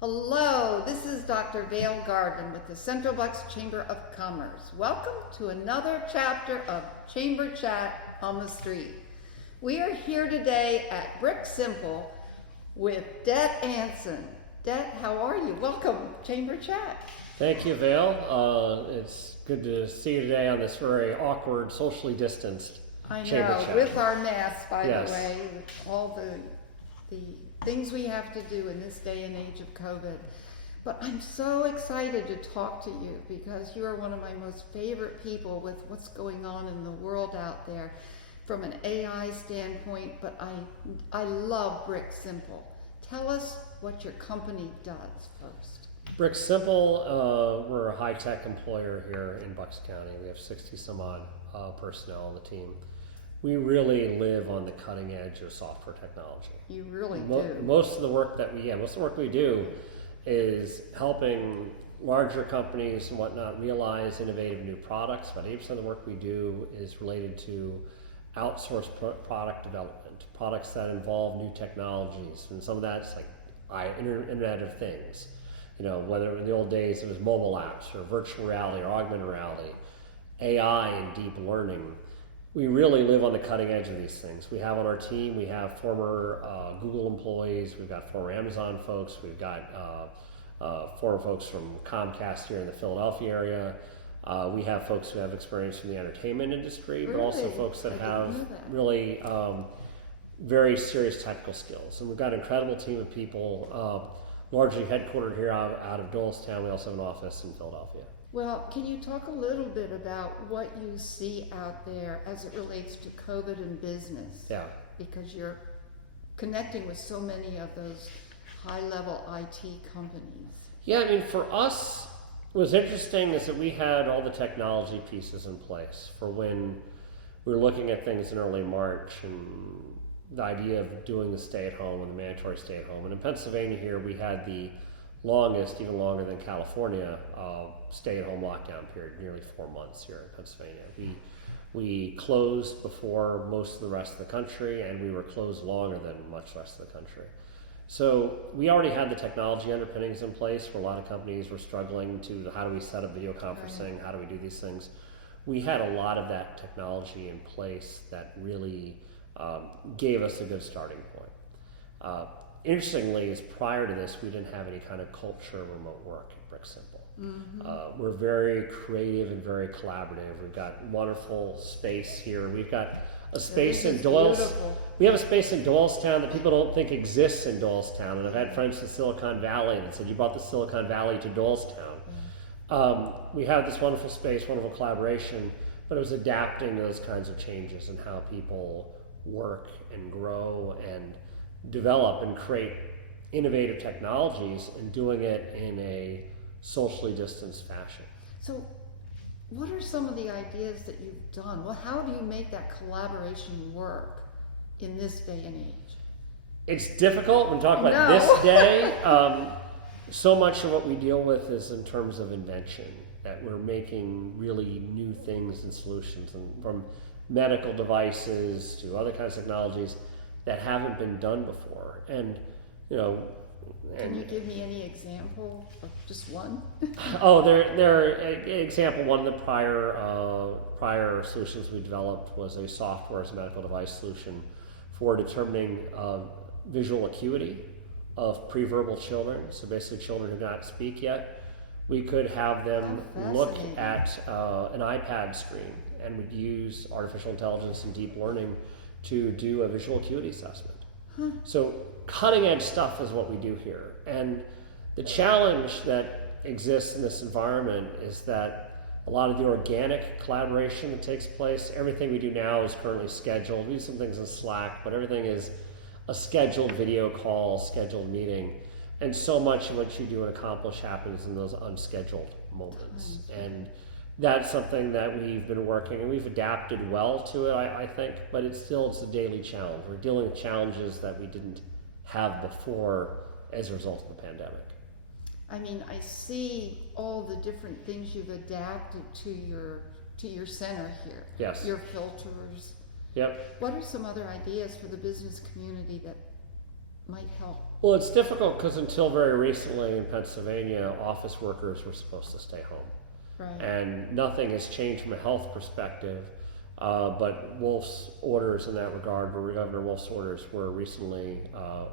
Hello, this is Dr. Vale Garvin with the Central Bucks Chamber of Commerce. Welcome to another chapter of Chamber Chat on the Street. We are here today at Brick Simple with Det Ansinn. Det, how are you? Welcome, Chamber Chat. Thank you, Vale. It's good to see you today on this very awkward, socially distanced Chamber Chat. With our masks, by Yes. the way, with all the things we have to do in this day and age of COVID. But I'm so excited to talk to you because you are one of my most favorite people with what's going on in the world out there from an AI standpoint, but I love Brick Simple. Tell us what your company does first. Brick Simple, we're a high-tech employer here in Bucks County. We have 60 some odd personnel on the team. We really live on the cutting edge of software technology. You really do. Most of the work we do is helping larger companies and whatnot realize innovative new products. About 80% of the work we do is related to outsourced product development, products that involve new technologies, and some of that's like Internet of Things. You know, whether in the old days it was mobile apps or virtual reality or augmented reality, AI and deep learning. We really live on the cutting edge of these things. We have on our team, we have former Google employees, we've got former Amazon folks, we've got former folks from Comcast here in the Philadelphia area. We have folks who have experience from the entertainment industry, but also folks that have really very serious technical skills. And we've got an incredible team of people, largely headquartered here out of Doylestown. We also have an office in Philadelphia. Well, can you talk a little bit about what you see out there as it relates to COVID and business? Yeah. Because you're connecting with so many of those high-level IT companies. Yeah, I mean, for us, what was interesting is that we had all the technology pieces in place for when we were looking at things in early March and the idea of doing the stay-at-home and the mandatory stay-at-home. And in Pennsylvania here, we had the longest, even longer than California, stay-at-home lockdown period, nearly 4 months here in Pennsylvania. We closed before most of the rest of the country, and we were closed longer than much rest of the country. So we already had the technology underpinnings in place where a lot of companies were struggling to how do we set up video conferencing, Right. how do we do these things. We had a lot of that technology in place that really gave us a good starting point. Interestingly, is prior to this, we didn't have any kind of culture of remote work at Brick Simple. Mm-hmm. We're very creative and very collaborative. We've got wonderful space here. We've got a space in Doylestown. We have a space in Doylestown that people don't think exists in Doylestown. And I've had friends in Silicon Valley that said, "You brought the Silicon Valley to Doylestown." We have this wonderful space, wonderful collaboration, but it was adapting to those kinds of changes and how people work and grow and develop and create innovative technologies and doing it in a socially distanced fashion. So what are some of the ideas that you've done? Well, how do you make that collaboration work in this day and age? It's difficult when we talk about this day. So much of what we deal with is in terms of invention, that we're making really new things and solutions, and from medical devices to other kinds of technologies that haven't been done before. And, you know, can you give me any example of just one? Example, one of the prior solutions we developed was a software as a medical device solution for determining visual acuity of pre-verbal children. So basically children who do not speak yet. We could have them look at an iPad screen, and would use artificial intelligence and deep learning to do a visual acuity assessment. So cutting edge stuff is what we do here. And the challenge that exists in this environment is that a lot of the organic collaboration that takes place, everything we do now is currently scheduled. We do some things in Slack, but everything is a scheduled video call, scheduled meeting. And so much of what you do and accomplish happens in those unscheduled moments. And that's something that we've been working, and we've adapted well to it, I think, but it's a daily challenge. We're dealing with challenges that we didn't have before as a result of the pandemic. I mean, I see all the different things you've adapted to your center here. Yes. Your filters. Yep. What are some other ideas for the business community that might help. Well, it's difficult because until very recently in Pennsylvania, office workers were supposed to stay home. Right. And nothing has changed from a health perspective, but Wolf's orders in that regard, Governor Wolf's orders were recently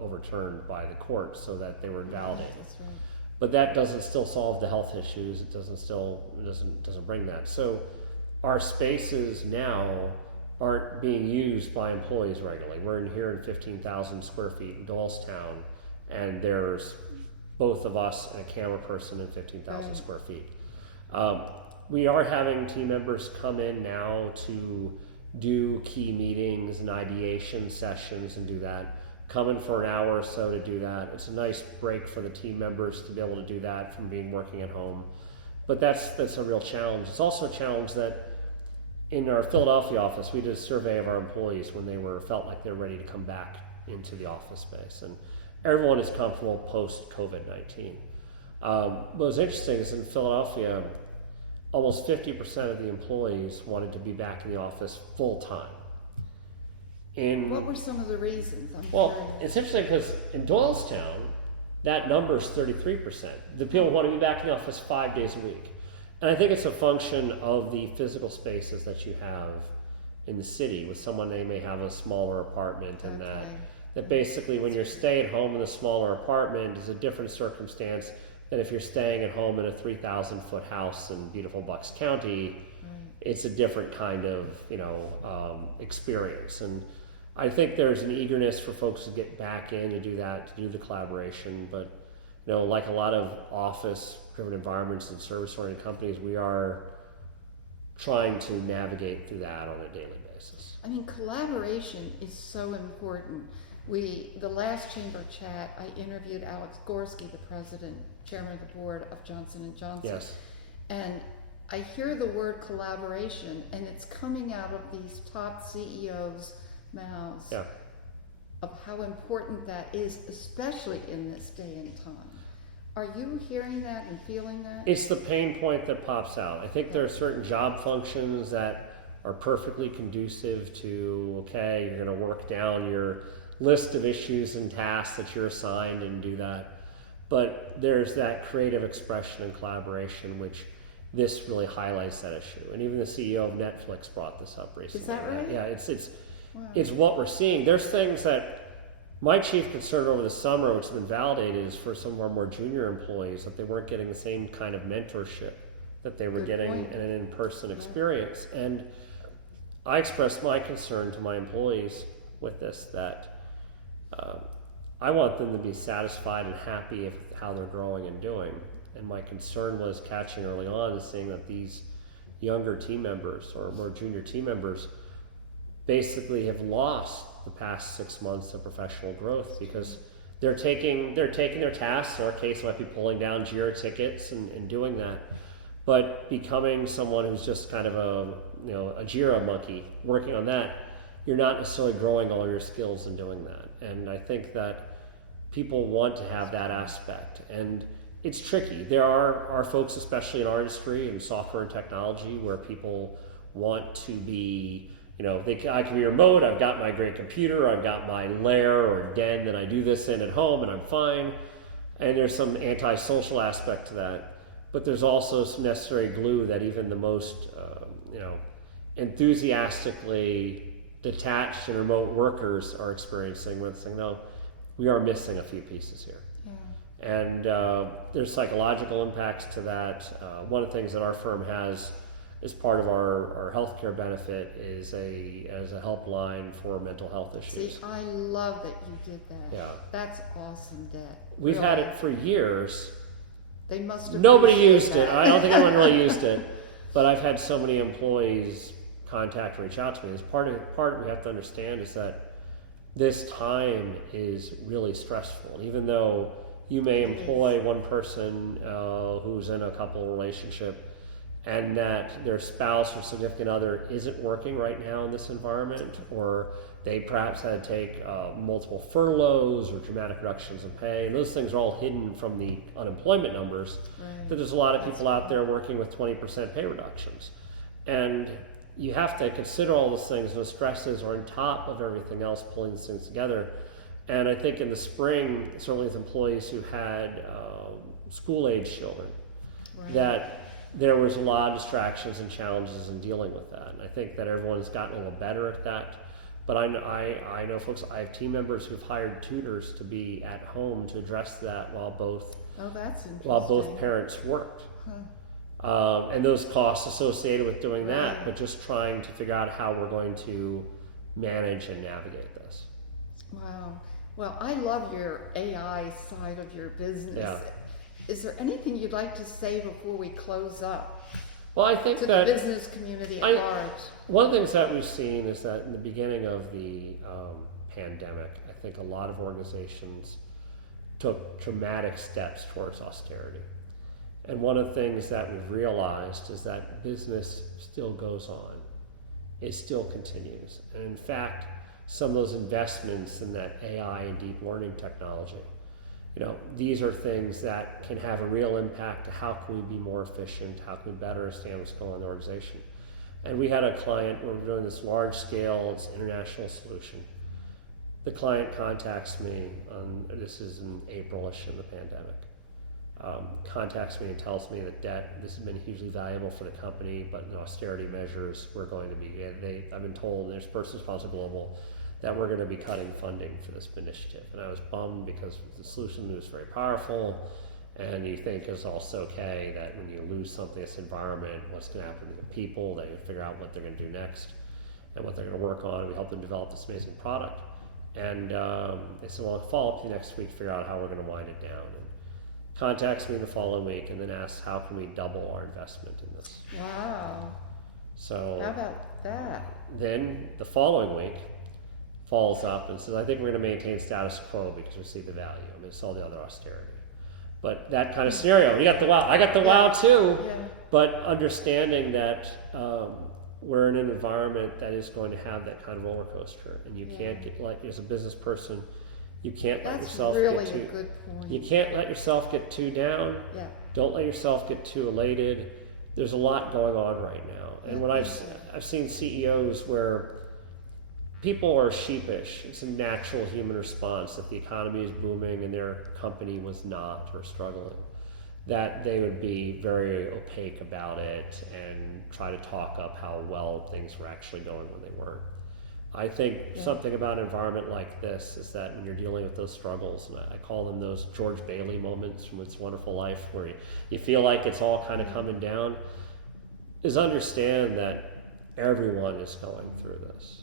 overturned by the court so that they were invalidated. That's right. But that doesn't still solve the health issues. It doesn't bring that. So our spaces now aren't being used by employees regularly. We're in here in 15,000 square feet in Doylestown, and there's both of us and a camera person in 15,000 Right. square feet. We are having team members come in now to do key meetings and ideation sessions and do that. Come in for an hour or so to do that. It's a nice break for the team members to be able to do that from working at home. But that's a real challenge. It's also a challenge that in our Philadelphia office, we did a survey of our employees when they felt like they're ready to come back into the office space. And everyone is comfortable post-COVID-19. What's interesting is in Philadelphia, almost 50% of the employees wanted to be back in the office full time. What were some of the reasons? Well, curious. it's interesting because in Doylestown, that number is 33%. The people want to be back in the office 5 days a week. And I think it's a function of the physical spaces that you have in the city. With someone, they may have a smaller apartment, and that basically when you're staying at home in a smaller apartment is a different circumstance than if you're staying at home in a 3,000-foot house in beautiful Bucks County. It's a different kind of experience. And I think there's an eagerness for folks to get back in and do that, to do the collaboration. But like a lot of office-driven environments and service-oriented companies, we are trying to navigate through that on a daily basis. I mean, collaboration is so important. The last chamber chat, I interviewed Alex Gorski, the president, chairman of the board of Johnson & Johnson. Yes. And I hear the word collaboration, and it's coming out of these top CEOs' mouths of how important that is, especially in this day and time. Are you hearing that and feeling that? It's the pain point that pops out. I think there are certain job functions that are perfectly conducive to, you're going to work down your list of issues and tasks that you're assigned and do that. But there's that creative expression and collaboration, which this really highlights that issue. And even the CEO of Netflix brought this up recently. Is that right? Yeah, it's Wow. It's what we're seeing. There's things that my chief concern over the summer, which has been validated, is for some of our more junior employees that they weren't getting the same kind of mentorship that they were getting in an in-person experience. And I expressed my concern to my employees with this, that I want them to be satisfied and happy with how they're growing and doing. And my concern was catching early on and seeing that these younger team members or more junior team members basically have lost the past 6 months of professional growth because they're taking their tasks. In our case, might be pulling down JIRA tickets and doing that, but becoming someone who's just kind of a JIRA monkey working on that, you're not necessarily growing all your skills in doing that. And I think that people want to have that aspect, and it's tricky. There are folks, especially in our industry in software and technology, where people want to be, I can be remote, I've got my great computer, I've got my lair or den that I do this in at home and I'm fine. And there's some antisocial aspect to that. But there's also some necessary glue that even the most, enthusiastically detached and remote workers are experiencing with saying, no, we are missing a few pieces here. Yeah. And there's psychological impacts to that. One of the things that our firm has as part of our healthcare benefit is a helpline for mental health issues. See, I love that you did that. Yeah. That's awesome, Dad. We've had it for years. They must have. Nobody used it. I don't think anyone really used it. But I've had so many employees contact, reach out to me. Part we have to understand is that this time is really stressful. Even though you may employ one person who's in a couple relationship, and that their spouse or significant other isn't working right now in this environment, or they perhaps had to take multiple furloughs or dramatic reductions in pay. And those things are all hidden from the unemployment numbers. Right. That there's a lot of people out there working with 20% pay reductions. And you have to consider all those things. Those stresses are on top of everything else, pulling these things together. And I think in the spring, certainly with employees who had school-age children, Right. that there was a lot of distractions and challenges in dealing with that. And I think that everyone's gotten a little better at that. But I know folks, I have team members who've hired tutors to be at home to address that while both Oh, that's interesting. parents worked. Huh. And those costs associated with doing that, Right. but just trying to figure out how we're going to manage and navigate this. Wow. Well, I love your AI side of your business. Yeah. Is there anything you'd like to say before we close up Well, I think to that the business community at large? one of the things that we've seen is that in the beginning of the pandemic, I think a lot of organizations took dramatic steps towards austerity. And one of the things that we've realized is that business still goes on. It still continues. And in fact, some of those investments in that AI and deep learning technology, these are things that can have a real impact to how can we be more efficient, how can we better understand what's going on in the organization. And we had a client where we're doing this large scale, it's an international solution. The client contacts me, this is in April-ish in the pandemic, contacts me and tells me that this has been hugely valuable for the company, but in austerity measures, we're going to be, I've been told, there's Person Responsible Global, that we're going to be cutting funding for this initiative. And I was bummed because the solution was very powerful, and you think it's also okay that when you lose something, this environment, what's going to happen to the people, that you figure out what they're going to do next and what they're going to work on, and we help them develop this amazing product. And they said, well, I'll follow up to you next week to figure out how we're going to wind it down. And contacts me the following week and then asks, how can we double our investment in this? Wow. So How about that? then the following week, follows up and says, I think we're going to maintain status quo because we see the value. I mean, it's all the other austerity. But that kind of scenario, you got the wow. I got the wow too, Yeah. but understanding that we're in an environment that is going to have that kind of roller coaster, and you can't get, like, as a business person, you can't let That's yourself really get too. a good point. You can't let yourself get too down. Yeah. Don't let yourself get too elated. There's a lot going on right now, and when I've seen CEOs where people are sheepish. It's a natural human response that the economy is booming and their company was not or struggling. That they would be very opaque about it and try to talk up how well things were actually going when they weren't. I think something about an environment like this is that when you're dealing with those struggles, and I call them those George Bailey moments from It's a Wonderful Life, where you feel like it's all kind of coming down, is understand that everyone is going through this.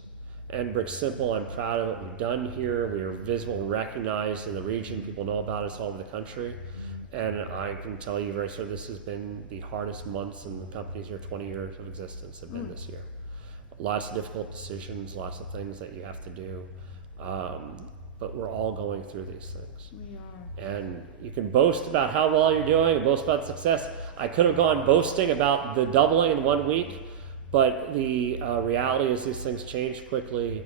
And Brick Simple, I'm proud of what we've done here. We are visible, recognized in the region. People know about us all over the country. And I can tell you very soon, this has been the hardest months in the company's 20 years of existence have been this year. Lots of difficult decisions, lots of things that you have to do. But we're all going through these things. We are. And you can boast about how well you're doing and boast about success. I could have gone boasting about the doubling in 1 week. But the reality is these things change quickly.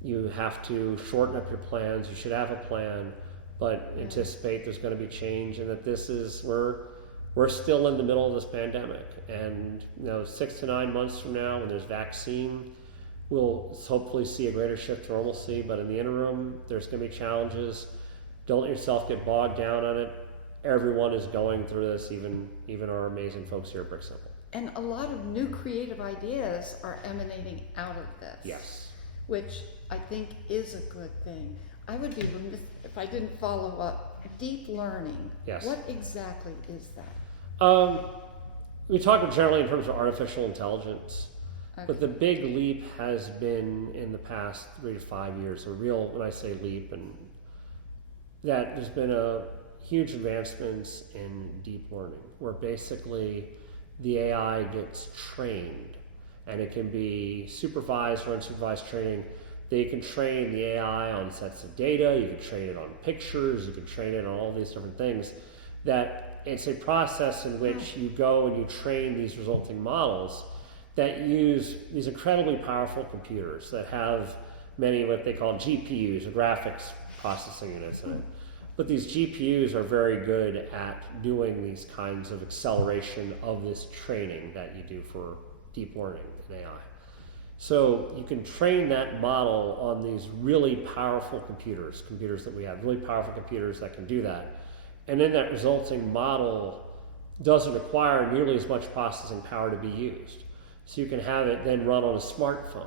You have to shorten up your plans. You should have a plan, but anticipate there's going to be change, and that we're still in the middle of this pandemic. And 6 to 9 months from now, when there's vaccine, we'll hopefully see a greater shift to normalcy. But in the interim, there's going to be challenges. Don't let yourself get bogged down on it. Everyone is going through this, even our amazing folks here at Brick Simple. And a lot of new creative ideas are emanating out of this. Yes. Which I think is a good thing. I would be remiss if I didn't follow up. Deep learning. Yes. What exactly is that? We talk generally in terms of artificial intelligence, Okay. but the big leap has been in the past 3 to 5 years, when I say leap, and that there's been a huge advancements in deep learning, where basically the AI gets trained, and it can be supervised or unsupervised training. They can train the AI on sets of data, you can train it on pictures, you can train it on all these different things. That it's a process in which you go and you train these resulting models that use these incredibly powerful computers that have many what they call GPUs, or graphics processing units in it. But these GPUs are very good at doing these kinds of acceleration of this training that you do for deep learning in AI. So you can train that model on these really powerful computers that we have, really powerful computers that can do that. And then that resulting model doesn't require nearly as much processing power to be used. So you can have it then run on a smartphone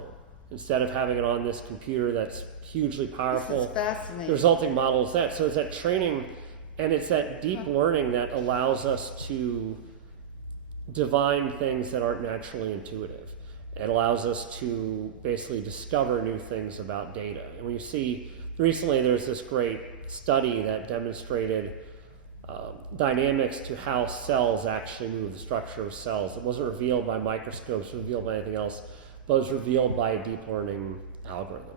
instead of having it on this computer that's hugely powerful. This is fascinating. The resulting model is that. So it's that training, and it's that deep learning that allows us to divine things that aren't naturally intuitive. It allows us to basically discover new things about data. And when you see, recently there's this great study that demonstrated dynamics to how cells actually move, the structure of cells. It wasn't revealed by microscopes, revealed by anything else, but it was revealed by a deep learning algorithm.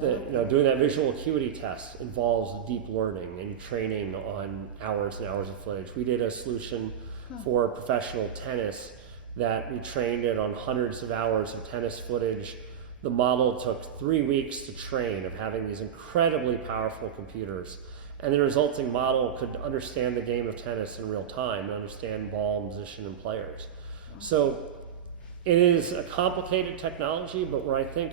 Doing that visual acuity test involves deep learning and training on hours and hours of footage. We did a solution for professional tennis that we trained it on hundreds of hours of tennis footage. The model took 3 weeks to train, of having these incredibly powerful computers. And the resulting model could understand the game of tennis in real time and understand ball, position, and players. So it is a complicated technology, but where I think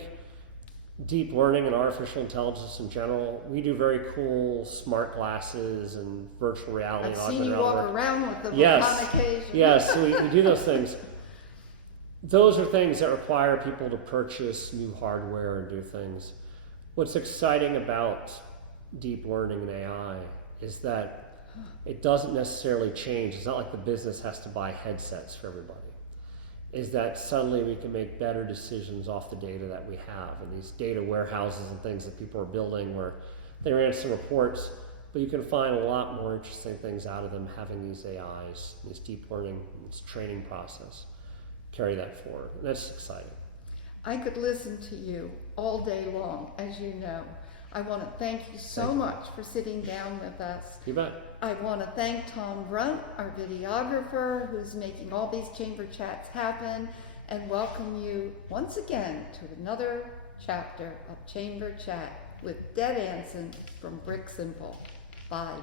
deep learning and artificial intelligence in general, we do very cool smart glasses and virtual reality. I've seen you walk around with them yes. on occasion. Yes, so we do those things. Those are things that require people to purchase new hardware and do things. What's exciting about deep learning and AI is that it doesn't necessarily change. It's not like the business has to buy headsets for everybody. Is that suddenly we can make better decisions off the data that we have, and these data warehouses and things that people are building where they ran some reports, but you can find a lot more interesting things out of them having these AIs, this deep learning, this training process, carry that forward. And that's exciting. I could listen to you all day long, as you know. I want to thank you so much for sitting down with us. You bet. I want to thank Tom Brunt, our videographer, who's making all these chamber chats happen, and welcome you once again to another chapter of Chamber Chat with Det Ansinn from Brick Simple. Bye.